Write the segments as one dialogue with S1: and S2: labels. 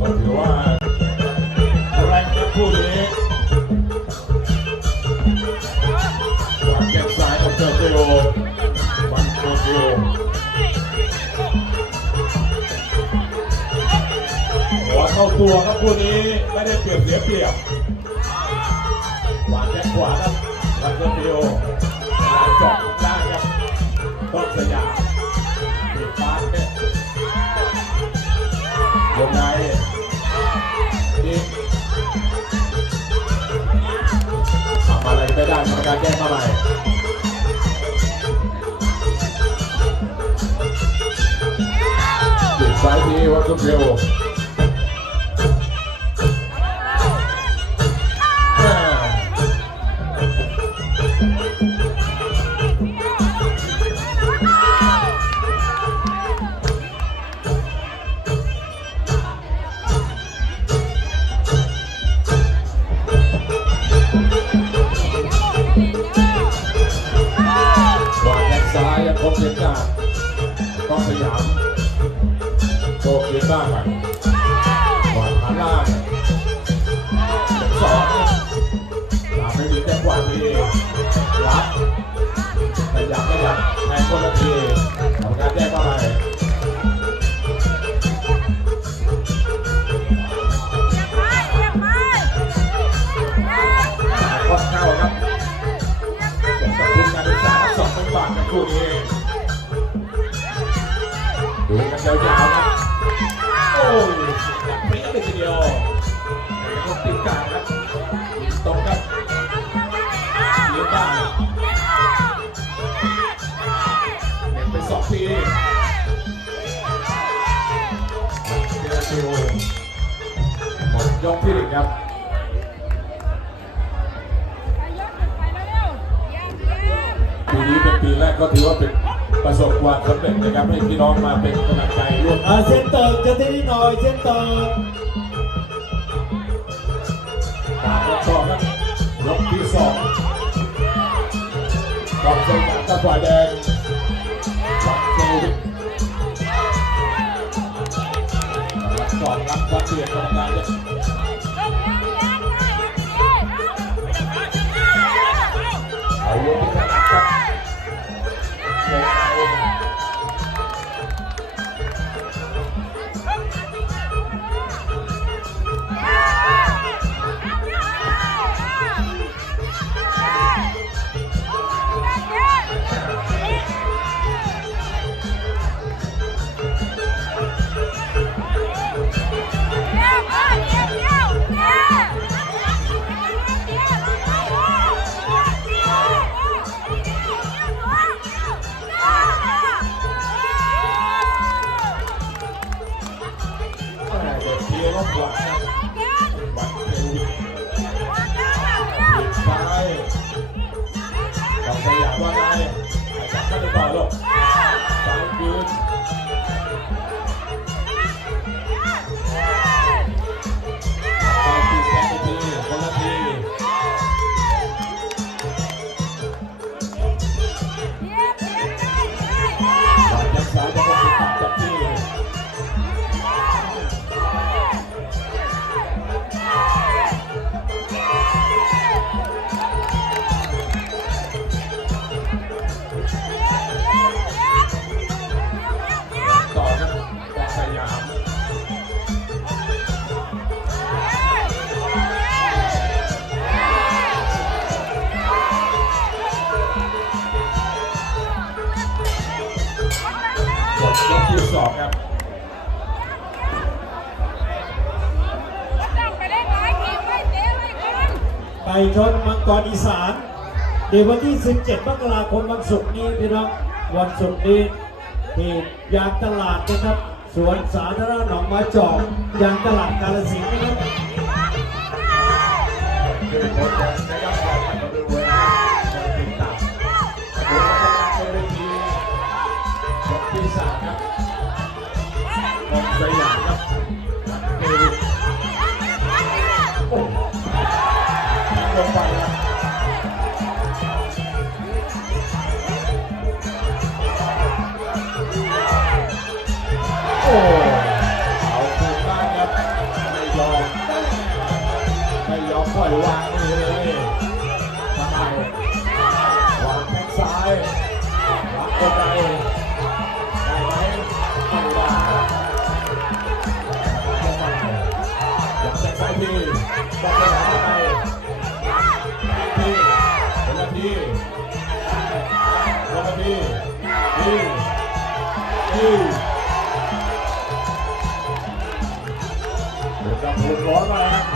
S1: ก็ถือว่าแรงนะคู่นี้วางแข้งซ้ายของเจอเจโอวันโจเจโอหัวเข้าตัวครับคู่นี้ไม่ได้เปรียบเสียเปรียบวางแข้งขวาครับวันโจเจโอ ได้กรรมการแก้เข้าไปดซ้ายทีวัตถุเร็ว โชคยืนบ้างไปวางขาล่างสองหลับไม่มีแจ้งกว่าดีรับขยับขยับแทนคนละทีทำงานแจ้งเข้าไป องทีเจอคิวหมดยกที่หนึ่งครับปีนี้เป็นปีแรกก็ถือว่าเป็นประสบความสำเร็จนะครับให้พี่น้องมาเป็นกำลังใจร่วม
S2: อ่าเส้นเติร์กจะที่นี่หน่อยเส้นเติร์ก
S1: ตามกันต่อครับยกที่สองกองเชียร์กับฝ่ายแดง ก่อนรับวัดเปลี่ยนกรรมการเลยเอาย ยามว่าไงอาจารย์ก็ไปก่อนลูกซ้ายยืน หมดยกที่สองครับ
S2: ไปชนมังกรอีสานเดี๋ยววันที่ 17 มกราคมวันศุกร์นี้พี่น้องวันศุกร์นี้ที่ยางตลาดนะครับ สวนสาธารณะหนองม้จอกยางตลาดกาลสินนะครับ
S1: อยวางเลยทำไมวางแข้งซ้ายรับกดในได้ไหมไม่ได้อยางแข้งซ้ายทีบอกไปไหนทีคนละทีนละทีทีเดี๋ยวจะหมุนร้อนมาครับ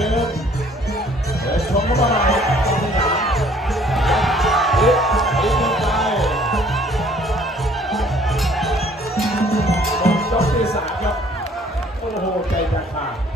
S1: เดิมเดินชงเข้าไปตรงนี้เอ๊ะเอ๊ยกที่สามครับ โอ้โห ใจจะขาด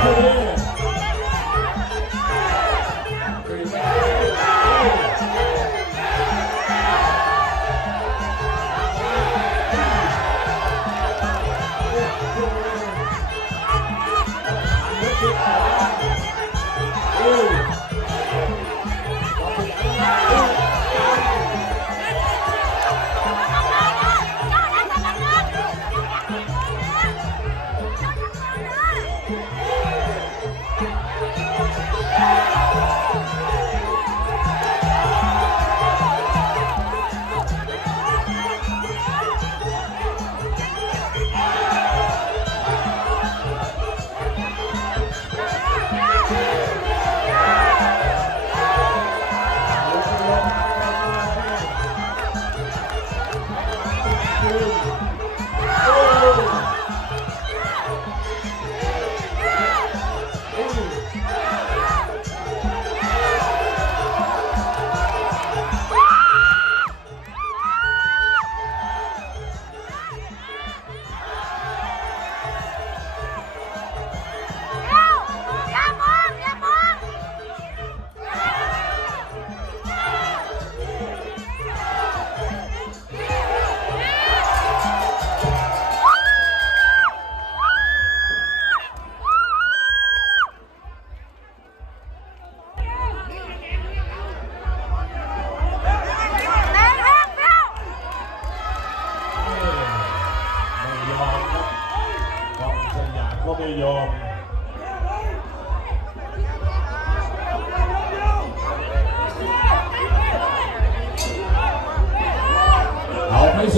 S2: Amém.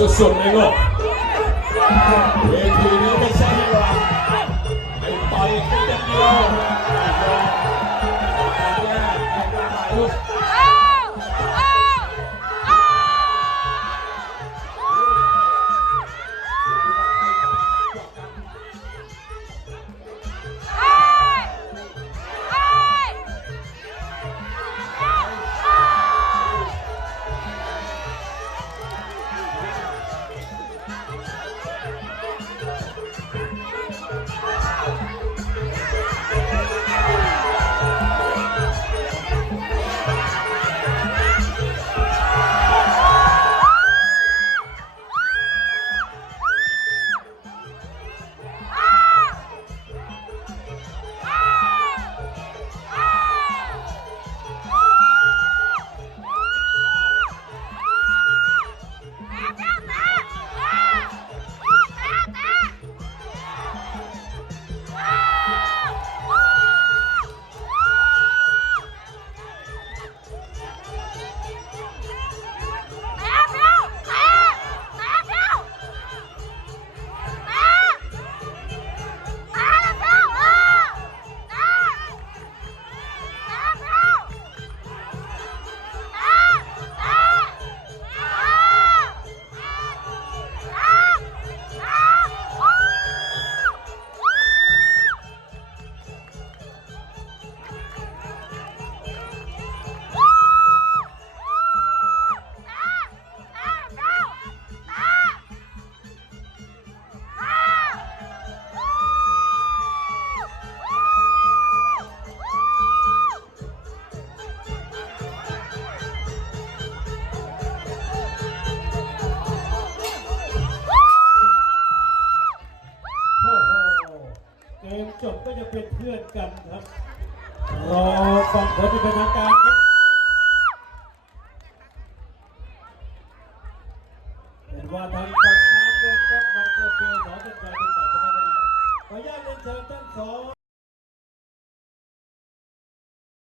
S2: Jesús Orrego. ก็จะเป็
S1: นเพื่อนกั
S2: นครับรอฟังผลเป็นทางการครับ